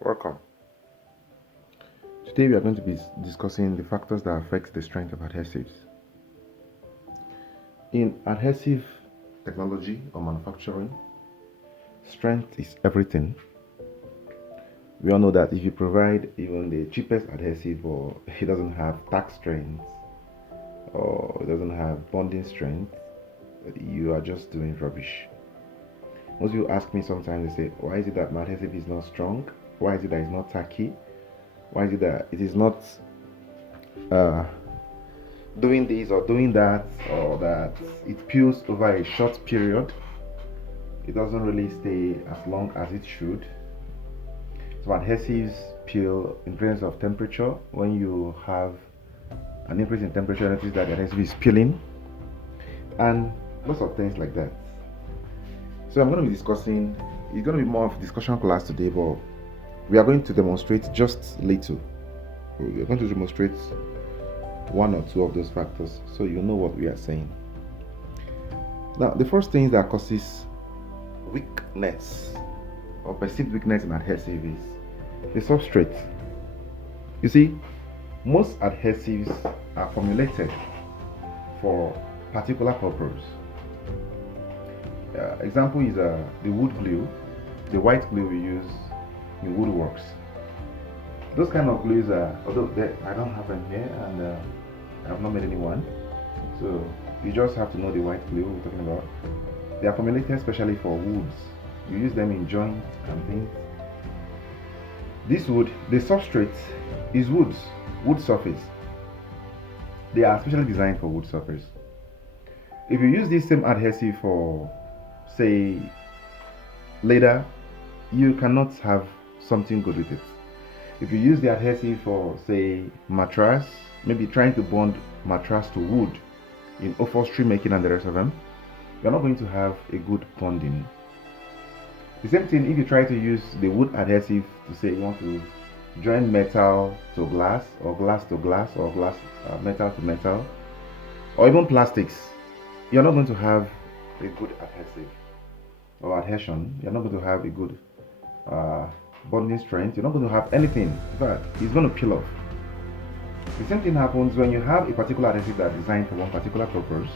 Welcome. Today we are going to be discussing the factors that affect the strength of adhesives. In adhesive technology or manufacturing, strength is everything. We all know that if you provide even the cheapest adhesive or it doesn't have tack strength or it doesn't have bonding strength, you are just doing rubbish. Most people ask me sometimes, they say, why is it that my adhesive is not strong? Why is it that it's not tacky? Why is it that it is not uh, doing this or doing that, or that it peels over a short period? It doesn't really stay as long as it should. So adhesives peel in presence of temperature. When you have an increase in temperature, notice that the adhesive is peeling, and lots of things like that. So I'm going to be discussing. It's going to be more of a discussion class today, but we are going to demonstrate just little. We're going to demonstrate one or two of those factors so you know what we are saying. Now, the first thing that causes weakness or perceived weakness in adhesive is the substrate. You see, most adhesives are formulated for particular purpose. Example is the wood glue, the white glue we use in woodworks. Those kind of glues are, although I don't have them here and I have not made any one, so you just have to know the white glue we're talking about. They are formulated especially for woods. You use them in joints and things. This wood, the substrate is wood surface. They are specially designed for wood surface. If you use this same adhesive for, say, leather, you cannot have something good with it. If you use the adhesive for, say, mattress, maybe trying to bond mattress to wood in upholstery making and the rest of them, you're not going to have a good bonding. The same thing if you try to use the wood adhesive to say you want to join metal to glass or glass to glass or glass metal to metal or even plastics, you're not going to have a good adhesive or adhesion. You're not going to have a good bonding strength. You're not going to have anything. In fact, it's going to peel off. The same thing happens when you have a particular adhesive that's designed for one particular purpose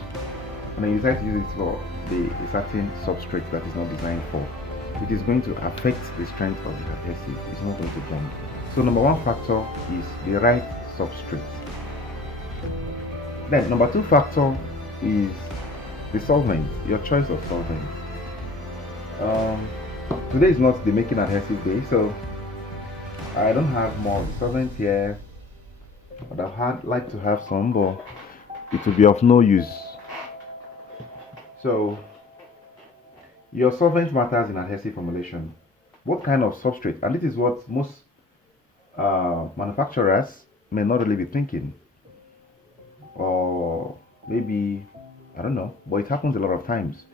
and then you decide to use it for a certain substrate that is not designed for. It is going to affect the strength of the adhesive. It's not going to bond. So number one factor is the right substrate. Then number two factor is the solvent, your choice of solvent. Today is not the making adhesive day, so I don't have more solvent here, but I'd like to have some, but it will be of no use. So your solvent matters in adhesive formulation. What kind of substrate? And this is what most manufacturers may not really be thinking, or maybe I don't know, but it happens a lot of times.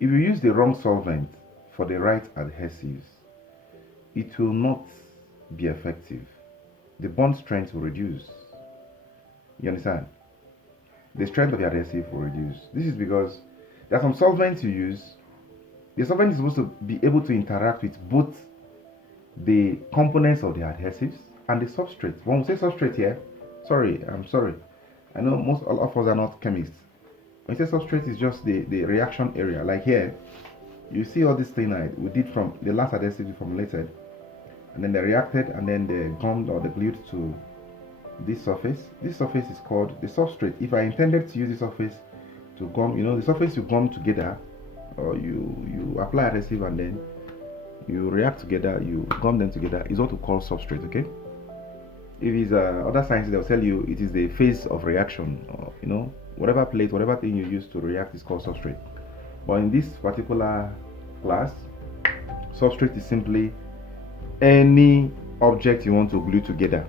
If you use the wrong solvent for the right adhesives, it will not be effective. The bond strength will reduce. You understand? The strength of the adhesive will reduce. This is because there are some solvents you use. The solvent is supposed to be able to interact with both the components of the adhesives and the substrate. When we say substrate here, I'm sorry. I know most all of us are not chemists. When we say substrate, is just the reaction area. Like here, you see all this thing we did from the last adhesive we formulated, and then they reacted and then they gummed or they glued to this surface. This surface is called the substrate. If I intended to use this surface to gum, the surface you gum together, or you apply adhesive and then you react together, you gum them together, is what we call substrate. Okay. If it's other sciences, they'll tell you it is the phase of reaction, or whatever plate, whatever thing you use to react is called substrate. But in this particular class, substrate is simply any object you want to glue together.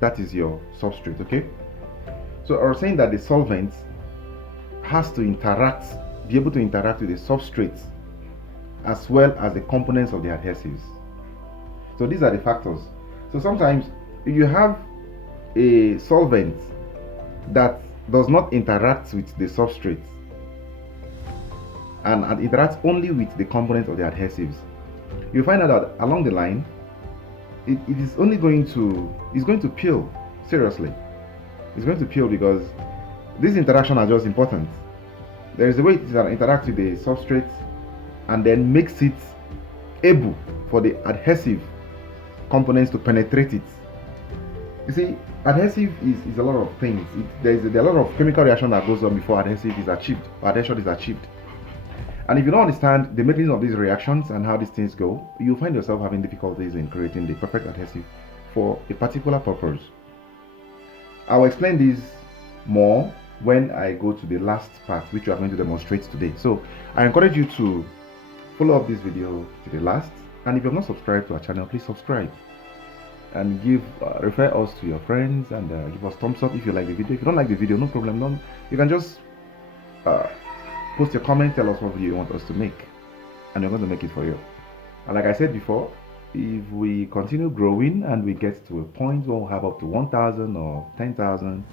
That is your substrate. Okay. So I was saying that the solvent has to be able to interact with the substrate as well as the components of the adhesives. So these are the factors. So sometimes if you have a solvent that does not interact with the substrate and interacts only with the components of the adhesives, you find out that along the line it is only going to, it's going to peel. Seriously, it's going to peel because these interactions are just important. There is a way it interacts with the substrate and then makes it able for the adhesive components to penetrate it. You see, adhesive is a lot of things. There are a lot of chemical reaction that goes on before adhesive is achieved, or adhesion is achieved. And if you don't understand the mechanism of these reactions and how these things go, you'll find yourself having difficulties in creating the perfect adhesive for a particular purpose. I'll explain this more when I go to the last part, which we are going to demonstrate today. So I encourage you to follow up this video to the last. And if you're not subscribed to our channel, please subscribe and refer us to your friends, and give us thumbs up if you like the video. If you don't like the video, no problem. You can just post your comment, tell us what video you want us to make, and we're going to make it for you. And like I said before, if we continue growing and we get to a point where we'll have up to 1,000 or 10,000,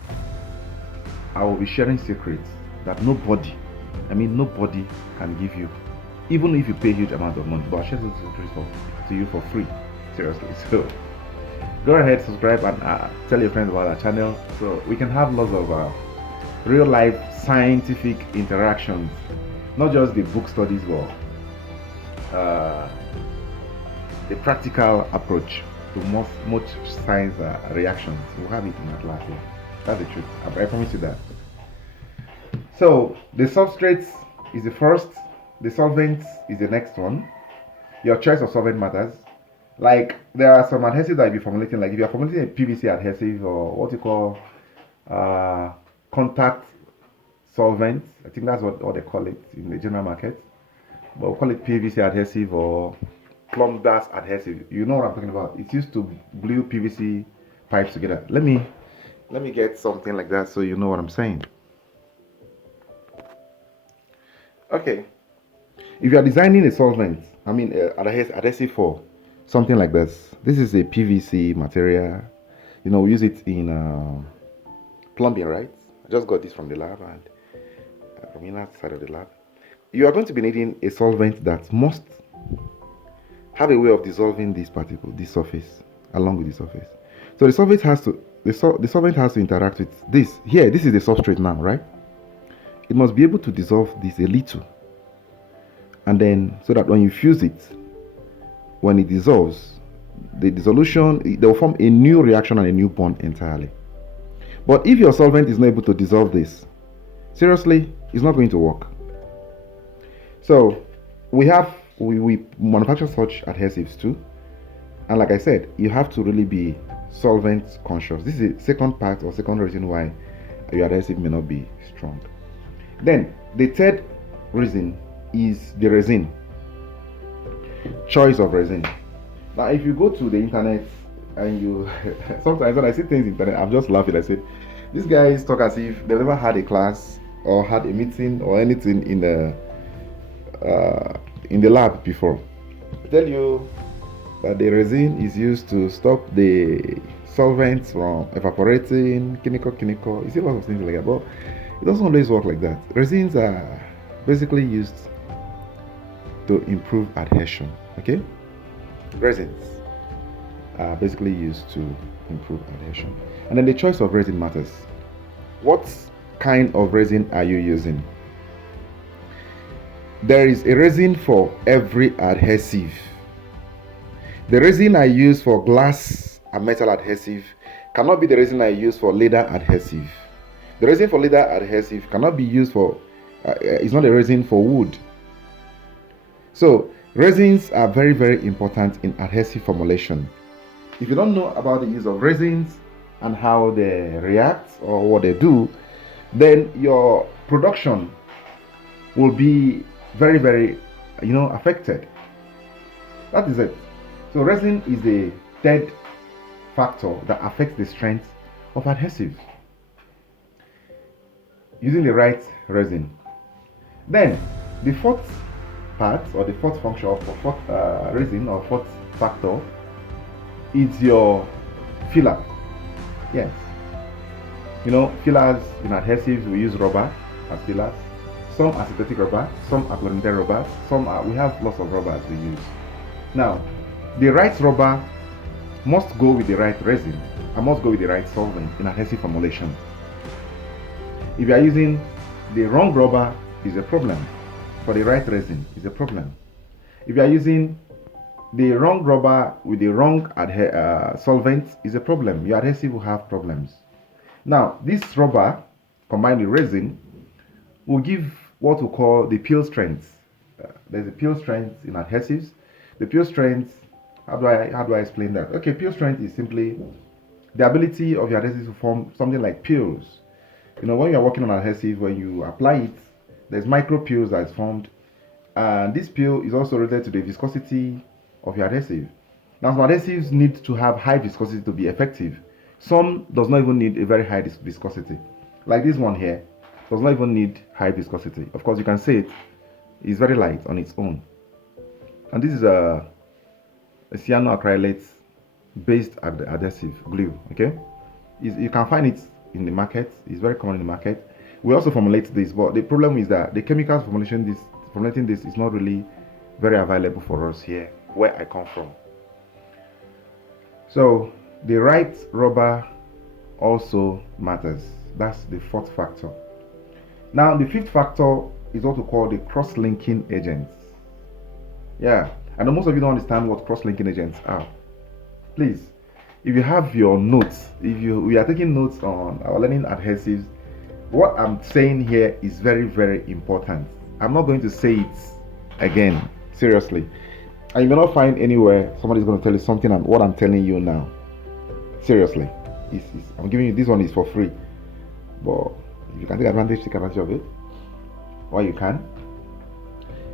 I will be sharing secrets that nobody can give you, even if you pay a huge amount of money. But I'll share those secrets to you for free, seriously. So go ahead, subscribe, and tell your friends about our channel so we can have lots of real life scientific interactions, not just the book studies, but the practical approach to most science reactions. We'll have it in that last one. That's the truth. I promise you that. So the substrate is the first, the solvent is the next one. Your choice of solvent matters. Like, there are some adhesives that you'll be formulating, like if you're formulating a PVC adhesive, or what you call contact solvent. I think that's what they call it in the general market, but we'll call it PVC adhesive or plumber's adhesive. You know what I'm talking about. It's used to glue PVC pipes together. Let me get something like that so you know what I'm saying. Okay, if you are designing a solvent, adhesive for something like this is a PVC material. We use it in plumbing, right? I just got this from the lab, and from the side of the lab. You are going to be needing a solvent that must have a way of dissolving this particle, this surface, along with the surface. So the solvent has to interact with this. Here, this is the substrate now, right? It must be able to dissolve this a little, and then so that when you fuse it, when it dissolves, the dissolution, they will form a new reaction and a new bond entirely. But if your solvent is not able to dissolve this, seriously, it's not going to work. So we manufacture such adhesives too, and like I said, you have to really be solvent conscious. This is the second part or second reason why your adhesive may not be strong. Then the third reason is the resin. Choice of resin. Now if you go to the internet and you sometimes when I see things in the internet, I'm just laughing. I say, these guys talk as if they've never had a class or had a meeting or anything in the lab before. I tell you that the resin is used to stop the solvents from evaporating, chemical. You see lots of things like that, but it doesn't always work like that. Resins are basically used to improve adhesion. Okay, resins are basically used to improve adhesion. And then the choice of resin matters. What kind of resin are you using? There is a resin for every adhesive. The resin I use for glass and metal adhesive cannot be the resin I use for leather adhesive. The resin for leather adhesive cannot be used for, it's not a resin for wood. So resins are very, very important in adhesive formulation. If you don't know about the use of resins and how they react or what they do, then your production will be very, very, affected. That is it. So resin is the third factor that affects the strength of adhesive. Using the right resin. Then the fourth part, or the fourth function of fourth resin or fourth factor, is your filler. Yes, fillers in adhesives, we use rubber as fillers. Some are synthetic rubber, some are chlorinated rubber, we have lots of rubbers we use. Now, the right rubber must go with the right resin and must go with the right solvent in adhesive formulation. If you are using the wrong rubber, is a problem. For the right resin, is a problem. If you are using the wrong rubber with the wrong solvent, is a problem. Your adhesive will have problems. Now, this rubber combined with resin will give what we call the peel strength. There's a peel strength in adhesives. The peel strength, how do I explain that? Okay, peel strength is simply the ability of your adhesive to form something like peels. You know, when you're working on adhesive, when you apply it, there's micro peels that is formed, and this peel is also related to the viscosity of your adhesive. Now, some adhesives need to have high viscosity to be effective. Some does not even need a very high viscosity. Like this one here, does not even need high viscosity. Of course, you can see it's very light on its own. And this is a cyanoacrylate based adhesive glue. Okay, you can find it in the market. It's very common in the market. We also formulate this, but the problem is that the chemicals formulating this is not really very available for us here where I come from. So the right rubber also matters. That's the fourth factor. Now the fifth factor is what we call the cross-linking agents. Yeah, I know most of you don't understand what cross-linking agents are. Please, if you have your notes, we are taking notes on our learning adhesives, what I'm saying here is very, very important. I'm not going to say it again, seriously. And you may not find anywhere somebody's going to tell you something and what I'm telling you now. Seriously. I'm giving you, this one is for free. But if you can take advantage of it. Or you can.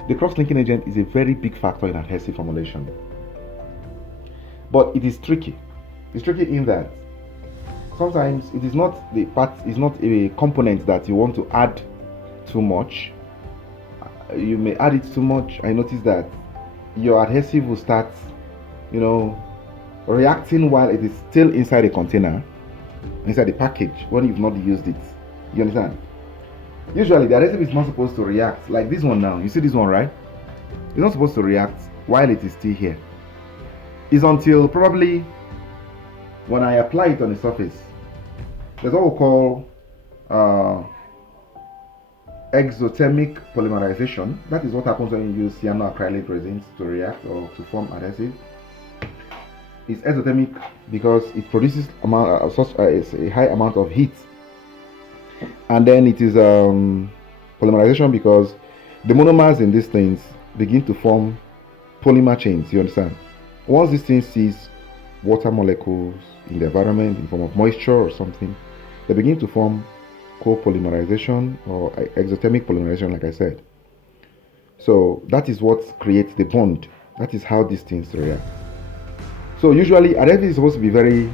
The cross-linking agent is a very big factor in adhesive formulation. But it is tricky. It's tricky in that sometimes it is not a component that you want to add too much. You may add it too much. I notice that your adhesive will start, reacting while it is still inside a container, inside the package, when you've not used it. You understand? Usually the adhesive is not supposed to react like this one now. You see this one, right? It's not supposed to react while it is still here. It's until probably when I apply it on the surface. There's what we call exothermic polymerization. That is what happens when you use cyanoacrylate resins to react or to form adhesive. It's exothermic because it produces a high amount of heat, and then it is polymerization because the monomers in these things begin to form polymer chains. You understand? Once this thing sees water molecules in the environment in form of moisture or something, they begin to form copolymerization or exothermic polymerization, like I said. So that is what creates the bond. That is how these things react. So usually adhesive is supposed to be very,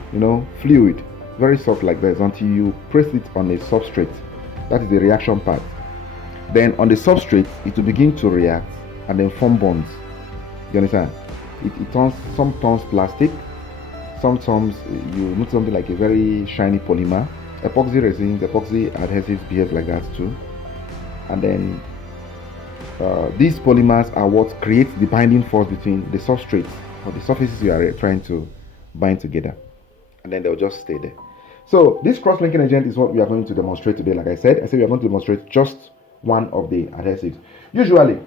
fluid, very soft like this until you press it on a substrate. That is the reaction part. Then on the substrate, it will begin to react and then form bonds. You understand? Some turns plastic, sometimes you need something like a very shiny polymer. Epoxy resins, epoxy adhesives behave like that too. And then these polymers are what creates the binding force between the substrates or the surfaces you are trying to bind together, and then they'll just stay there. So this cross-linking agent is what we are going to demonstrate today. Like I said we are going to demonstrate just one of the adhesives. Usually,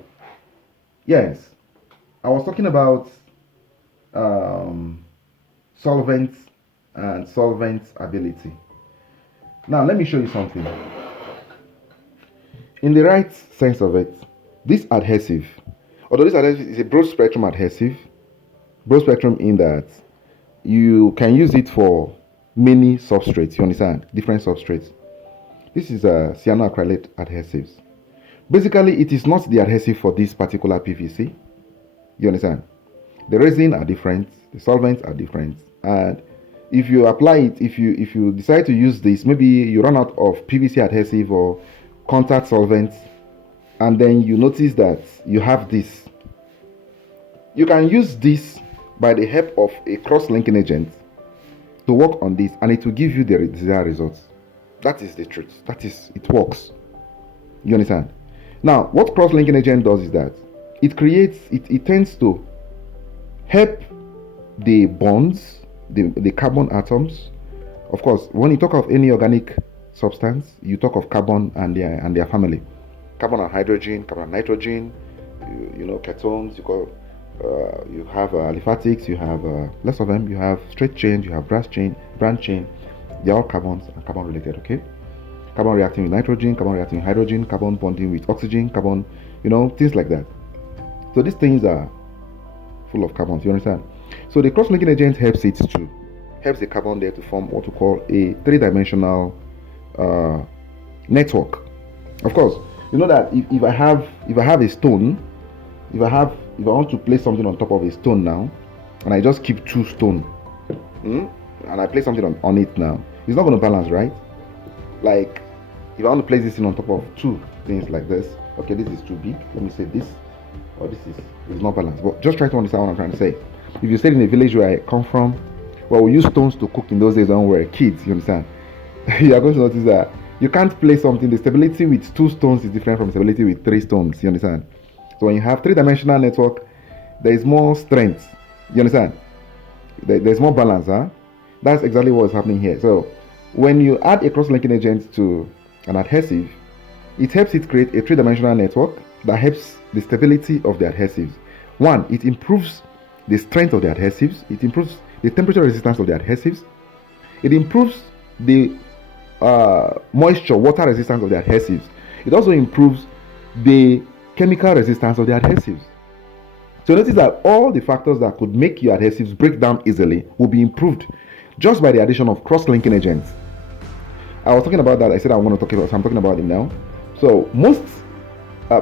yes, I was talking about solvents and solvent ability. Now let me show you something. In the right sense of it, this adhesive, although this adhesive is a broad spectrum adhesive, broad spectrum in that you can use it for many substrates, you understand, different substrates. This is a cyanoacrylate adhesives. Basically, it is not the adhesive for this particular PVC, you understand. The resin are different, the solvents are different, and if you apply it, if you decide to use this, maybe you run out of PVC adhesive or contact solvents, and then you notice that you have this, you can use this by the help of a cross-linking agent to work on this, and it will give you the desired results. That is the truth. That is, it works. You understand? Now, what cross-linking agent does is that it tends to help the bonds the carbon atoms. Of course, when you talk of any organic substance, you talk of carbon and their family. Carbon and hydrogen, carbon and nitrogen, ketones, you have aliphatics, you have less of them, you have straight chain, you have branch chain. They're all carbons and carbon related, okay? Carbon reacting with nitrogen, carbon reacting with hydrogen, carbon bonding with oxygen, carbon, things like that. So these things are full of carbons, you understand? So the cross-linking agent helps the carbon there to form what we call a three-dimensional network. Of course, you know that if I have a stone, if I want to place something on top of a stone now, and I just keep two stones, and I place something on it now, it's not going to balance, right? Like if I want to place this thing on top of two things like this, okay, this is too big. Let me say this, or this is not balanced. But just try to understand what I'm trying to say. If you stay in a village where I come from, well, we use stones to cook in those days when we were kids. You understand? You are going to notice that you can't place something. The stability with two stones is different from stability with three stones. You understand? So when you have three-dimensional network, there is more strength. You understand? There's more balance, huh? That's exactly what is happening here. So when you add a cross-linking agent to an adhesive, it helps it create a three-dimensional network that helps the stability of the adhesives. One, it improves the strength of the adhesives. It improves the temperature resistance of the adhesives. It improves the water resistance of the adhesives. It also improves the chemical resistance of the adhesives. So notice that all the factors that could make your adhesives break down easily will be improved just by the addition of cross-linking agents. I was talking about that. I said I want to talk about, so I'm talking about it now. So most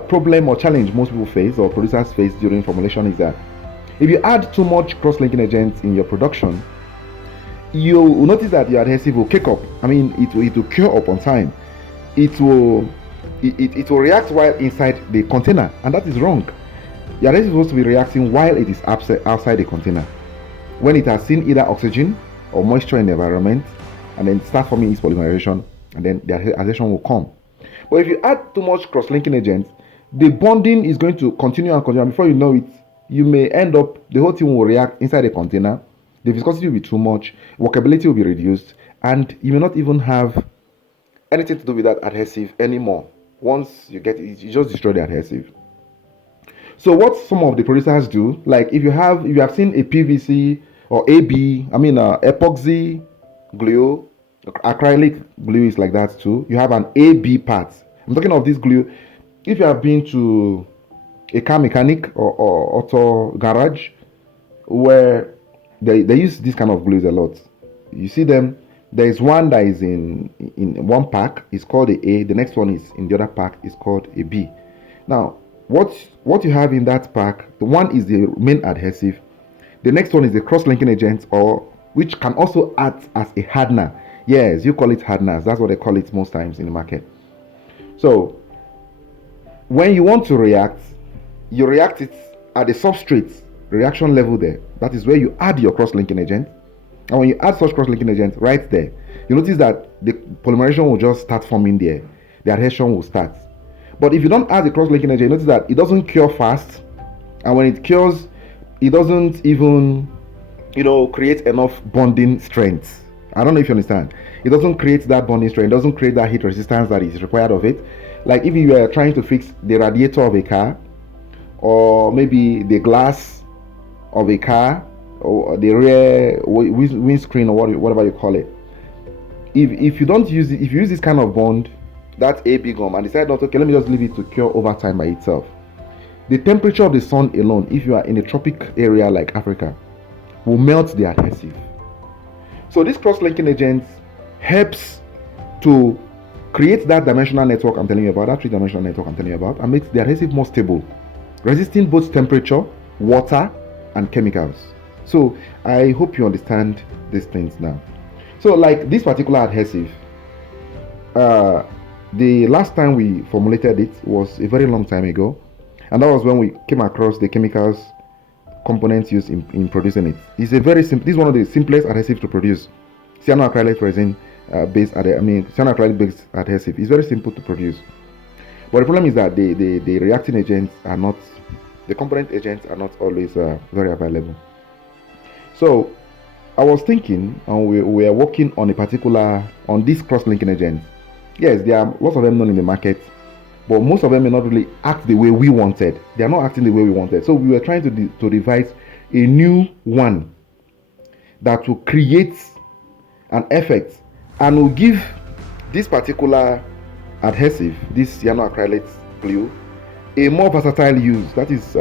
problem or challenge most people face or producers face during formulation is that if you add too much cross-linking agents in your production, you will notice that your adhesive will cake up. I mean, it will cure up on time. It will react while inside the container, and that is wrong. The adhesive is supposed to be reacting while it is outside the container, when it has seen either oxygen or moisture in the environment, and then start forming its polymerization, and then the adhesion will come. But if you add too much cross-linking agents, the bonding is going to continue and continue. Before you know it, you may end up, the whole thing will react inside the container, the viscosity will be too much, workability will be reduced, and you may not even have anything to do with that adhesive anymore. Once you get it, you just destroy the adhesive. So what some of the producers do, like if you have seen a PVC or epoxy glue, acrylic glue is like that too. You have an AB part. I'm talking of this glue. If you have been to a car mechanic or auto garage where they use this kind of glues a lot, you see them. There is one that is in one pack, is called a A. The next one is in the other pack, is called a B. Now, what you have in that pack, the one is the main adhesive. The next one is the cross-linking agent, or which can also act as a hardener. Yes, you call it hardeners. That's what they call it most times in the market. So when you want to react, you react it at the substrate reaction level there. That is where you add your cross-linking agent. And when you add such cross-linking agent right there, you notice that the polymerization will just start forming there. The adhesion will start. But if you don't add the cross-linking agent, you notice that it doesn't cure fast. And when it cures, it doesn't even, create enough bonding strength. I don't know if you understand. It doesn't create that bonding strength. It doesn't create that heat resistance that is required of it. Like if you were trying to fix the radiator of a car, or maybe the glass of a car, or the rear windscreen, or whatever you call it. If you don't use it, if you use this kind of bond, that AB gum, and decide not, okay, let me just leave it to cure over time by itself. The temperature of the sun alone, if you are in a tropic area like Africa, will melt the adhesive. So this cross-linking agent helps to create that dimensional network I'm telling you about, that three-dimensional network I'm telling you about, and makes the adhesive more stable, resisting both temperature, water, and chemicals. So I hope you understand these things now. So like this particular adhesive, the last time we formulated it was a very long time ago, and that was when we came across the chemicals components used in producing it. It's a very simple. This is one of the simplest adhesives to produce. Cyanoacrylate resin cyanoacrylate based adhesive. It's very simple to produce, but the problem is that the reacting agents are not, the component agents are not always very available. So I was thinking, and we are working on a particular on this cross-linking agent. Yes, there are lots of them known in the market, but most of them may not really act the way we wanted. They are not acting the way we wanted. So we were trying to devise a new one that will create an effect and will give this particular adhesive, this cyanoacrylate glue, a more versatile use. That is